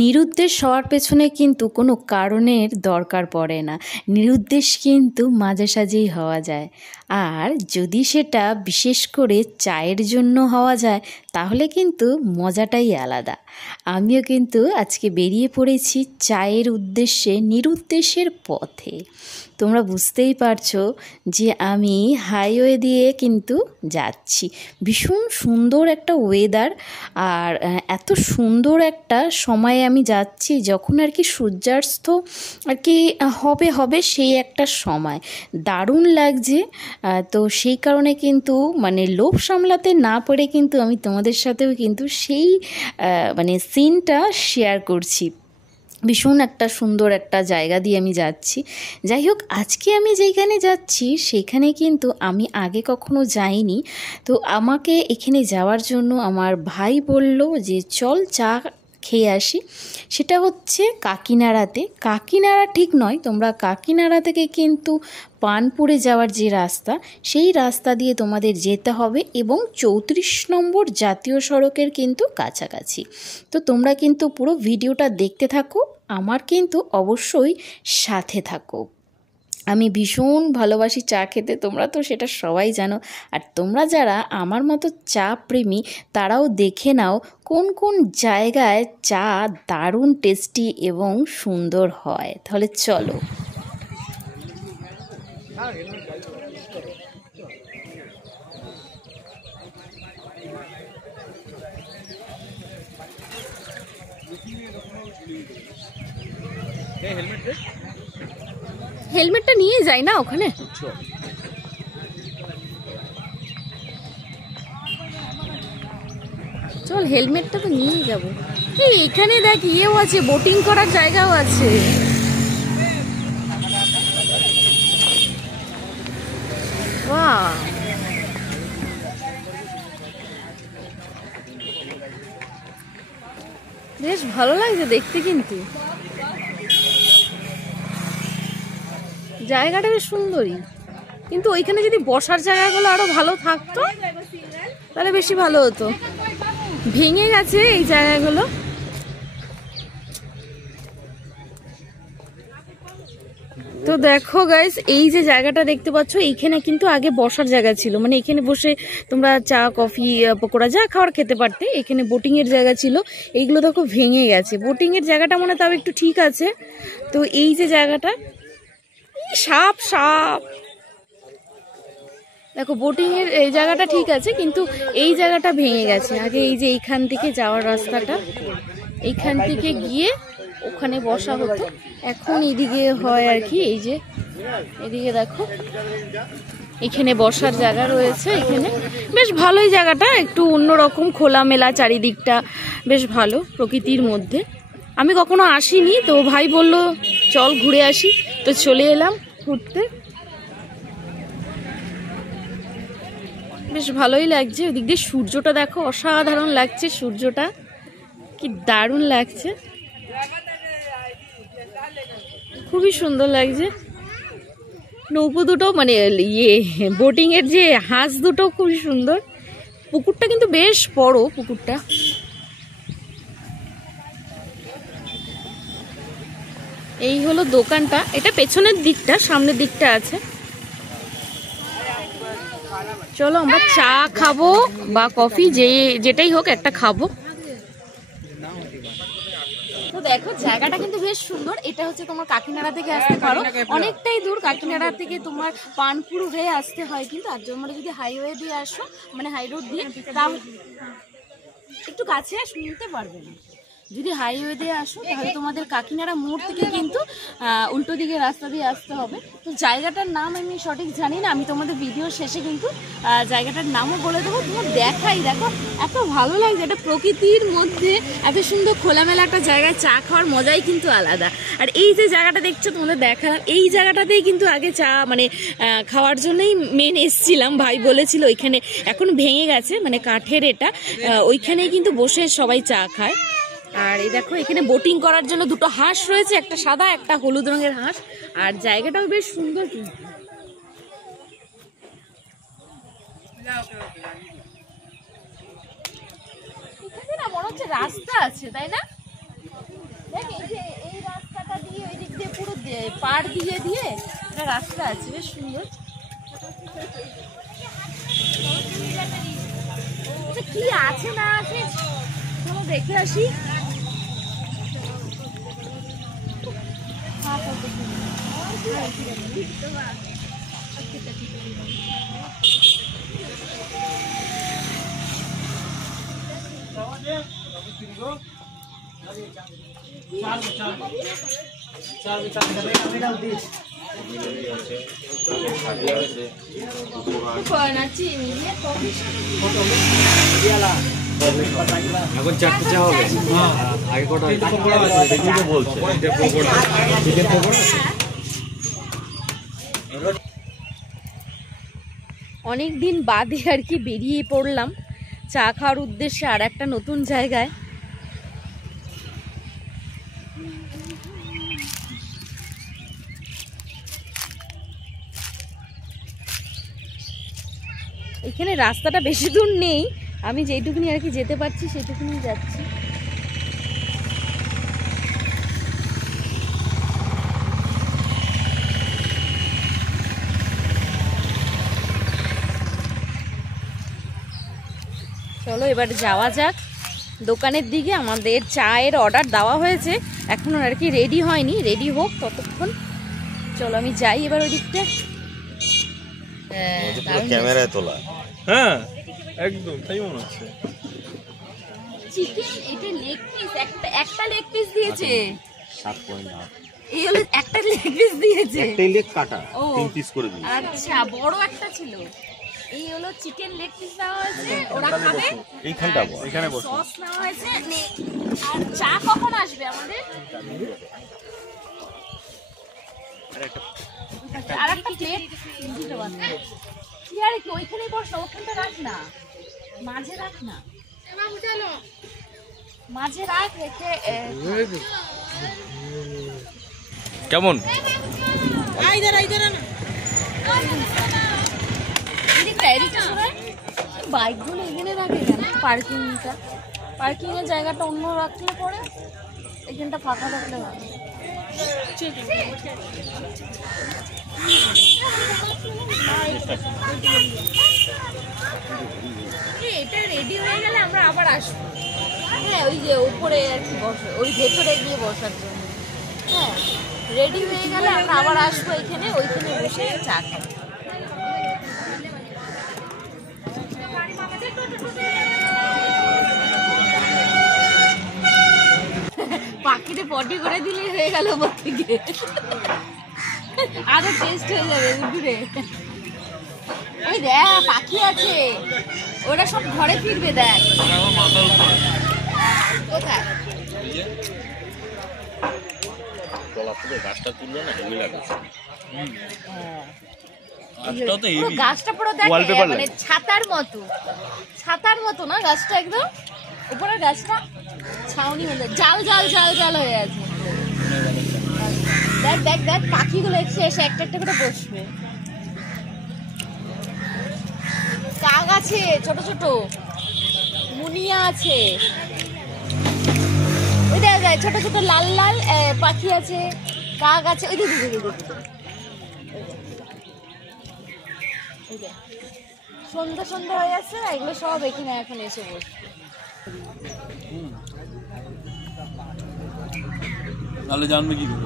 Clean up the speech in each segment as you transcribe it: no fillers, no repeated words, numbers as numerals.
নিরুদ্দেশ হওয়ার পেছনে কিন্তু কোনো কারণের দরকার পড়ে না। নিরুদ্দেশ কিন্তু মাঝে সাঝেই হওয়া যায়। আর যদি সেটা বিশেষ করে চায়ের জন্য হওয়া যায় তাহলে কিন্তু মজাটাই আলাদা। আমিও কিন্তু আজকে বেরিয়ে পড়েছি চায়ের উদ্দেশ্যে নিরুদ্দেশের পথে। তোমরা বুঝতেই পারছো যে আমি হাইওয়ে দিয়ে কিন্তু যাচ্ছি। ভীষণ সুন্দর একটা ওয়েদার, আর এত সুন্দর একটা সময়ে আমি যাচ্ছি যখন আর কি সূর্যাস্ত আর কি হবে সেই একটা সময়। দারুণ লাগছে। তো সেই কারণে কিন্তু মানে লোভ সামলাতে না পেরে কিন্তু আমি তোমাদের সাথেও কিন্তু সেই মানে সিনটা শেয়ার করছি। ভীষণ একটা সুন্দর একটা জায়গা দিয়ে আমি যাচ্ছি। যাই হোক, আজকে আমি যেখানে যাচ্ছি সেখানে কিন্তু আমি আগে কখনো যাইনি। তো আমাকে এখানে যাওয়ার জন্য আমার ভাই বলল যে চল চা খেয়ে আসি। সেটা হচ্ছে কাকিনাড়াতে। কাকিনাড়া ঠিক নয়, তোমরা কাকিনাড়া থেকে কিন্তু পানপুরে যাওয়ার যে রাস্তা সেই রাস্তা দিয়ে তোমাদের যেতে হবে এবং 34 নম্বর জাতীয় সড়কের কিন্তু কাছাকাছি। তো তোমরা কিন্তু পুরো ভিডিওটা দেখতে থাকো, আমার কিন্তু অবশ্যই সাথে থাকো। আমি ভীষণ ভালোবাসি চা খেতে, তোমরা তো সেটা সবাই জানো। আর তোমরা যারা আমার মতো চা প্রেমী তারাও দেখে নাও কোন কোন জায়গায় চা দারুণ টেস্টি এবং সুন্দর হয়। তাহলে চলো। হেলমেটটা নিয়ে যাই না ওখানে। চল, হেলমেটটা তো নিয়েই যাবো। এই এখানে দেখ ইয়েও আছে, বোটিং করার জায়গাও আছে। বাহ, বেশ ভালো লাগছে দেখতে। কিন্তু জায়গাটা বেশ সুন্দরই, কিন্তু ওইখানে যদি বসার জায়গাগুলো আরো ভালো থাকতো তাহলে বেশি ভালো হতো। ভেঙে গেছে এই জায়গাগুলো। তো দেখো গাইস, এই যে জায়গাটা দেখতে পাচ্ছ এইখানে কিন্তু আগে বসার জায়গা ছিল, মানে এখানে বসে তোমরা চা কফি পকোড়া যা খাওয়ার খেতে পারতে। এখানে বোটিং এর জায়গা ছিল, এইগুলো দেখো ভেঙে গেছে। বোটিং এর জায়গাটা মনে তাও একটু ঠিক আছে। তো এই যে জায়গাটা, সাপ সাপ দেখো, বোটিং এর এই জায়গাটা ঠিক আছে কিন্তু এই জায়গাটা ভেঙে গেছে। আগে এই যে এইখান থেকে যাওয়ার রাস্তাটা, এইখান থেকে গিয়ে ওখানে বসা হতো, এখন এদিকে হয় আর কি। এই যে এদিকে দেখো এখানে বসার জায়গা রয়েছে। এখানে বেশ ভালোই জায়গাটা, একটু অন্যরকম খোলামেলা চারিদিকটা, বেশ ভালো প্রকৃতির মধ্যে। আমি কখনো আসিনি, তো ভাই বলল চল ঘুরে আসি, তো চলে এলাম ঘুরতে। বেশ ভালোই লাগছে। ওদিক দিয়ে সূর্যটা দেখো, অসাধারণ লাগছে সূর্যটা, কি দারুণ লাগছে, খুবই সুন্দর লাগছে। নৌকো দুটো মানে বোটিং এর যে হাঁস দুটো খুবই সুন্দর। পুকুরটা কিন্তু বেশ বড় পুকুরটা। এই হলো দোকানটা, এটা পেছনের দিকটা, সামনের দিকটা আছে। চলো আমরা চা খাবো বা কফি যেটাই হোক একটা খাবো। তো দেখো জায়গাটা কিন্তু বেশ সুন্দর। এটা হচ্ছে তোমার কাকিনাড়া থেকে আসতে পারো, অনেকটাই দূর। কাকিনাড়া থেকে তোমার পানপুর হয়ে আসতে হয় কিন্তু। আর তোমরা যদি হাইওয়ে দিয়ে আসো, মানে হাই রোড দিয়ে, তাহলে একটু কাছে শুনতে পারবে না। যদি হাইওয়ে দিয়ে আসো তাহলে তোমাদের কাকিনাড়া মোড় থেকে কিন্তু উল্টো দিকে রাস্তা দিয়ে আসতে হবে। তো জায়গাটার নাম আমি সঠিক জানি না, আমি তোমাদের ভিডিও শেষে কিন্তু জায়গাটার নামও বলে দেবো। তোমার দেখাই, দেখো এত ভালো লাগছে, এটা প্রকৃতির মধ্যে এত সুন্দর খোলামেলা একটা জায়গায় চা খাওয়ার মজাই কিন্তু আলাদা। আর এই যে জায়গাটা দেখছো তোমাদের দেখালাম, এই জায়গাটাতেই কিন্তু আগে চা মানে খাওয়ার জন্যই মেন এসছিলাম। ভাই বলেছিল ওইখানে, এখন ভেঙে গেছে, মানে কাঠের এটা, ওইখানেই কিন্তু বসে সবাই চা খায়। আর এই দেখো এখানে বোটিং করার জন্য দুটো হাঁস রয়েছে, একটা সাদা একটা হলুদ রঙের হাঁস। আর জায়গাটাও বেশ সুন্দর কিন্তু। এখানে না মনে হচ্ছে রাস্তা আছে, তাই না? দেখ এই যে এই রাস্তাটা দিয়ে ওই দিক দিয়ে পুরো পাড় দিয়ে দিয়ে একটা রাস্তা আছে বেশ সুন্দর। কি আছে না আছে চলো দেখে আসি। এখন চারটে চা হবে। আগে কটা বলছে অনেক দিন বাদে আর কি বেরিয়ে পড়লাম চা খাওয়ার উদ্দেশ্যে আর একটা নতুন জায়গায়। এখানে রাস্তাটা বেশি দূর নেই, আমি যেটুকুনি আর কি যেতে পারছি সেটুকুনি যাচ্ছি। চলো এবার যাওয়া যাক দোকানের দিকে। আমাদের চায়ের অর্ডার দেওয়া হয়েছে, এখনো আর কি রেডি হয়নি, রেডি হোক ততক্ষণ। চলো আমি যাই এবার ওই দিকটা। ক্যামেরায় তোলা। হ্যাঁ একদম তাই মনে হচ্ছে। চিকেন এটা লেগ পিস, একটা লেগ পিস দিয়েছে। 7.8 এই হলো একটা লেগ পিস দিয়েছে, একটাই লেগ কাটা 3 পিস করে দিয়েছে। আচ্ছা বড় একটা ছিল। এই হলো চিকেন লেগ পিস দেওয়া হয়েছে, ওরা খাবে। এইখানটা বল, এখানে বস। সস নেওয়া হয়েছে। আর চা কখন আসবে আমাদের? আর একটা প্লেট কি আর কি ওইখানেই বস না, ওখানটা রাখ না, মাঝে রাখ না, মাঝে রাখ রেখে। কেমন বাইকগুলো এখানে রাখে কেন? পার্কিংটা, পার্কিং এর জায়গাটা অন্য রাখলে পরে এখানটা ফাঁকা রাখলে ভালো। এটা রেডি হয়ে গেলে আমরা আবার আসবো। হ্যাঁ ওই যে উপরে আর কি বসে, ওই ভেতরে গিয়ে বসার জন্য। হ্যাঁ রেডি হয়ে গেলে আমরা আবার আসবো এখানে, ওইখানে বসে চা খাবো। পাখিতে পটি করে দিলে হয়ে গেল থেকে, আরো টেস্ট হয়ে যাবে উঠে। ওই দেখ পাখি আছে, ওরা সব ঘরে ফিরবে। দেখ কোথায় গাছটা তুললো না, হেভি লাগে। গাছটা পুরো দেখ মানে ছাতার মতো, ছাতার মতো না গাছটা, একদম উপরের গাছটা ছাউনি হয়ে জাল জাল জাল জাল হয়ে আছে। দেখ দেখ দেখ পাখিগুলো এসে এসে একটা একটা করে বসবে। কাক আছে ছোট ছোট, মুনিয়া আছে, ওই দেখ ছোট ছোট লাল লাল পাখি আছে, কাক আছে। ওই দেখ সন্ধ্যা সন্ধ্যা হয়ে যাচ্ছে না, এগুলো সব এখানে এখন এসে বসবে। তাহলে জানবে কি করে?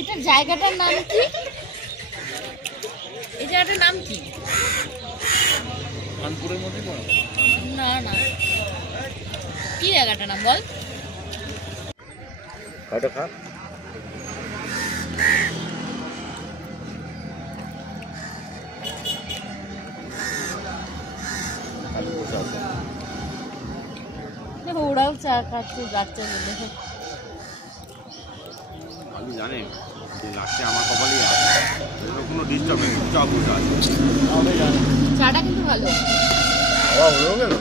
এটার জায়গাটার নাম কি? এই জায়গাটার নাম কি? কানপুরের মধ্যে পড়ে না না, কি জায়গাটার নাম বল? কয়টা খা? ওরাও চা খাচ্ছে বাচ্চা বলে। আমি জানি যে লাস্টে আমার কপালই আছে, কোনো ডিস্টার্ব নেই, চা বসে আছে। চাটা কিন্তু ভালো। হয়ে গেল।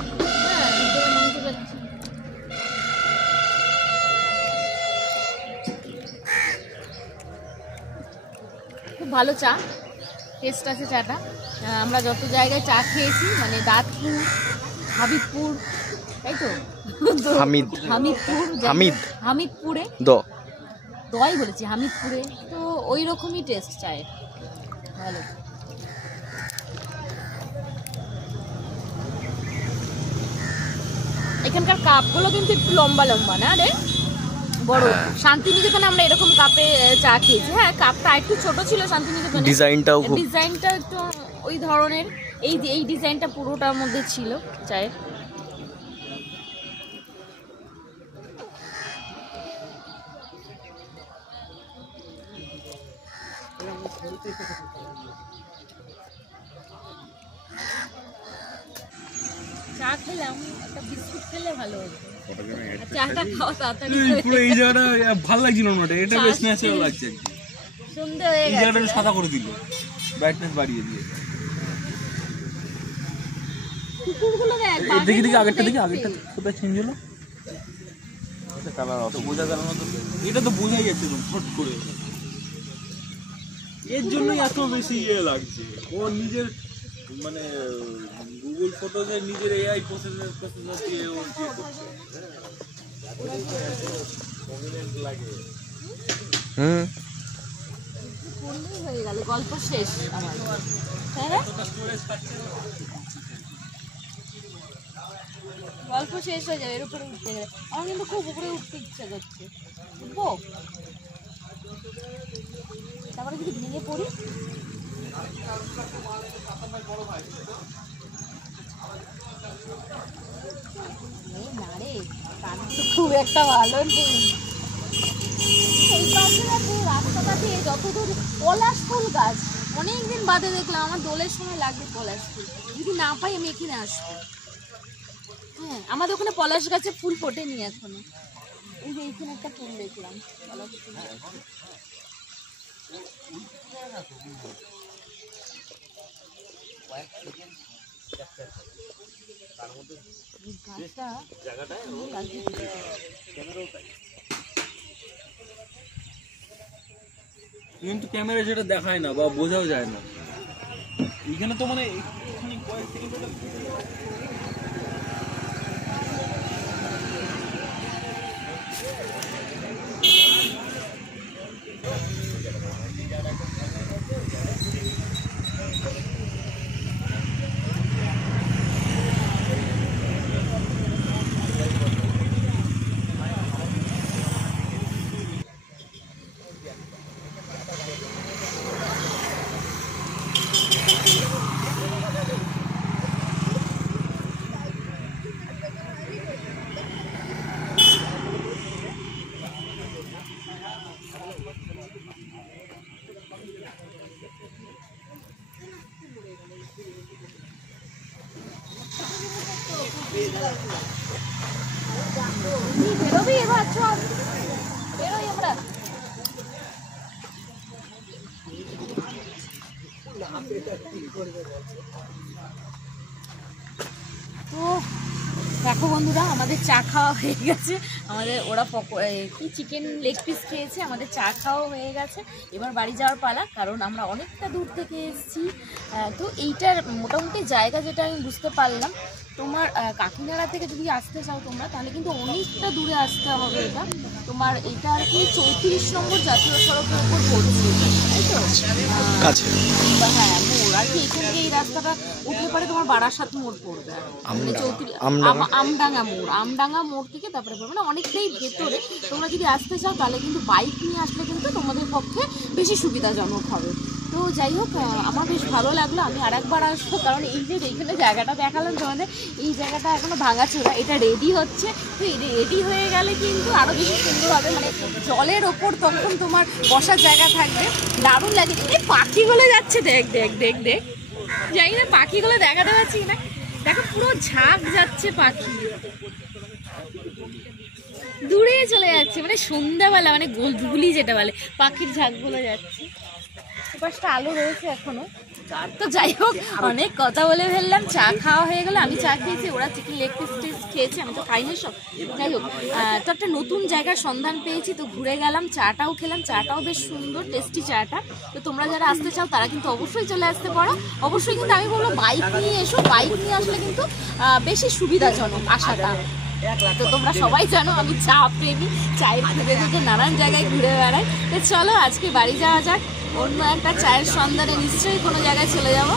ভালো চা, টেস্ট আছে চাটা। আমরা যত জায়গায় চা খেয়েছি মানে দাঁতপুর, হাবিবপুর, তাই তো হামিদপুরে দই বলেছি, হামিদপুরে, তো ওই রকমই টেস্ট চায়ের, ভালো। এখানকার কাপগুলো কিন্তু একটু লম্বা লম্বা না রে, বড়। শান্তিনিকেতনে আমরা এরকম কাপে চা খেয়েছি। হ্যাঁ, কাপটা একটু ছোট ছিল শান্তিনিকেতনে, ডিজাইনটা একটু ওই ধরনের। এই ডিজাইনটা পুরোটার মধ্যে ছিল চায়ের। চা খেলাম, একটা বিস্কুট খেলে ভালো হতো। চাটা খাওয়া তাড়াতাড়ি পুরো এই জায়গাটা ভালো লাগছিল না, এটা বেশ ন্যাচারাল লাগছে। সুন্দর হয়ে গেছে, এই জায়গাটা সাদা করে দিল, ব্রাইটনেস বাড়িয়ে দিয়ে। কুকুরগুলো দেখ, দেখি আগেরটা কোথায় চেঞ্জ হলো, কালার অত বোঝা গেল না তো। এটা তো বোঝাই যাচ্ছে তো ফট করে, এর জন্যই এত বেশি লাগছে। ও নিজের মানে গুগল ফটোজে নিজের এআই প্রসেসর দিয়ে ও কি করছে, লাগে। হয়ে গেল, গল্প শেষ আমার। গল্প শেষ হয়ে যাবে এর উপরে উঠতে গেলে। আমার কিন্তু খুব উপরে উঠতে ইচ্ছা করছে, উঠবো? তারপরে যদি ভেঙে পড়ি, না রে, খুব একটা ভালো নেই। এই পাশে রাস্তাটা দিয়ে যতদূর পলাশ ফুল গাছ, অনেকদিন বাদে দেখলাম। আমার দোলের সময় লাগবে পলাশ ফুল, যদি না পাই আমি এখানে আসবো। হ্যাঁ, আমাদের ওখানে পলাশ গাছে ফুল ফোটেনি এখনো। এই যে এইখানে একটা ফুল দেখলাম, পলাশ ফুল। কিন্তু ক্যামেরা যেটা দেখায় না বা বোঝাও যায় না, এখানে তো মানে বেরোবি এবার, চল বেরোই আমরা। তো দেখো বন্ধুরা, আমাদের চা খাওয়া হয়ে গেছে। আমাদের ওরা কি চিকেন লেগ পিস খেয়েছে, আমাদের চা খাওয়া হয়ে গেছে। এবার বাড়ি যাওয়ার পালা, কারণ আমরা অনেকটা দূর থেকে এসেছি। তো এইটার মোটামুটি জায়গা যেটা আমি বুঝতে পারলাম, তোমার কাকিনাড়া থেকে যদি আসতে চাও তোমরা, তাহলে কিন্তু অনেকটা দূরে আসতে হবে। এটা তোমার এটা আর কি 34 নম্বর জাতীয় সড়কের উপর পড়ছে, তাই তো? হ্যাঁ, মোড় আর কি। এখান থেকে এই রাস্তাটা উঠলে পরে তোমার বারাসাত মোড় পড়বে, আমডাঙ্গা মোড় থেকে তারপরে পড়বে না, অনেকটাই ভেতরে। তোমরা যদি আসতে চাও তাহলে কিন্তু বাইক নিয়ে আসলে কিন্তু তোমাদের পক্ষে বেশি সুবিধাজনক হবে। তো যাই হোক, আমার বেশ ভালো লাগলো। আমি আরেকবার আসবো, কারণ এই যে এইখানে জায়গাটা দেখালাম তোমাদের, এই জায়গাটা এখনো ভাঙাচোরা, এটা রেডি হচ্ছে। তো এই রেডি হয়ে গেলে কিন্তু আরও বেশি সুন্দর হবে, মানে জলের ওপর তখন তোমার বসার জায়গা থাকবে, দারুণ লাগে। এই পাখিগুলো যাচ্ছে, দেখ দেখ দেখ দেখ, জানি না পাখিগুলো দেখাতে পাচ্ছি না, দেখো পুরো ঝাঁক যাচ্ছে পাখি, দূরে চলে যাচ্ছে, মানে সন্ধ্যাবেলা, মানে গোলধুলি যেটা বলে, পাখির ঝাঁকগুলো যাচ্ছে। পাশটা আলো রয়েছে এখনো। তো যাই হোক, অনেক কথা বলে ফেললাম, চা খাওয়া হয়ে গেল। আমি চা খেয়েছি, ওরা চিকেন লেগ পিস খেয়েছি, আমি তো খাই না সব, যাই হোক তো একটা নতুন জায়গার সন্ধান পেয়েছি, তো ঘুরে গেলাম, চাটাও খেলাম, চাটাও বেশ সুন্দর টেস্টি চাটা। তো তোমরা যারা আসতে চাও তারা কিন্তু অবশ্যই চলে আসতে পারো, অবশ্যই কিন্তু আমি বলবো বাইক নিয়ে এসো, বাইক নিয়ে আসলে কিন্তু বেশি সুবিধাজনক আসাটা। তো তোমরা সবাই জানো আমি চা প্রেমী, চায়ের খুঁজে খুঁজে নানান জায়গায় ঘুরে বেড়াই। তো চলো আজকে বাড়ি যাওয়া যাক, অন্য একটা চায়ের সন্ধানে নিশ্চয়ই কোনো জায়গায় চলে যাবো।